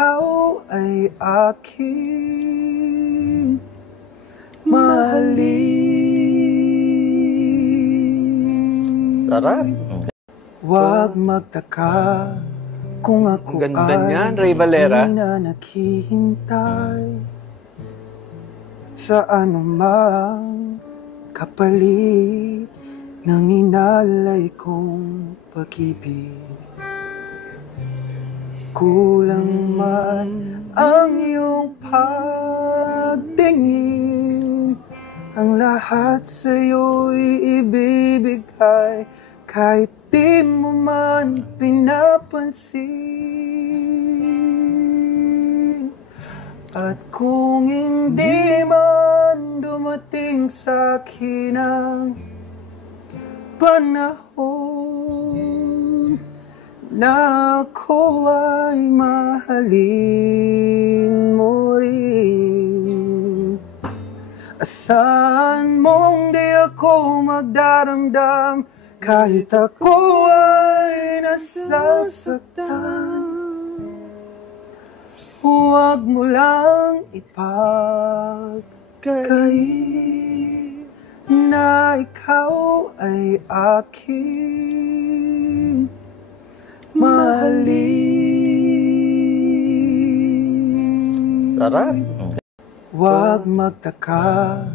ikaw ay aking mahalin. Sarap. Huwag magtaka kung ako Ganda ay niyan, Ray Valera. di na naghihintay sa anumang kapalit ng inalay kong pag-ibig. Kulang man ang iyong pagtingin, ang lahat sa'yo'y ibibigay kahit di mo man pinapansin. At kung hindi man dumating sa'kin ang panahon na ako ay mahalin mo rin, asahan mong di ako magdaramdam kahit ako ay nasasaktan. Huwag mo lang ipagkait na ikaw ay aking mahalin. Sarap. Huwag magtaka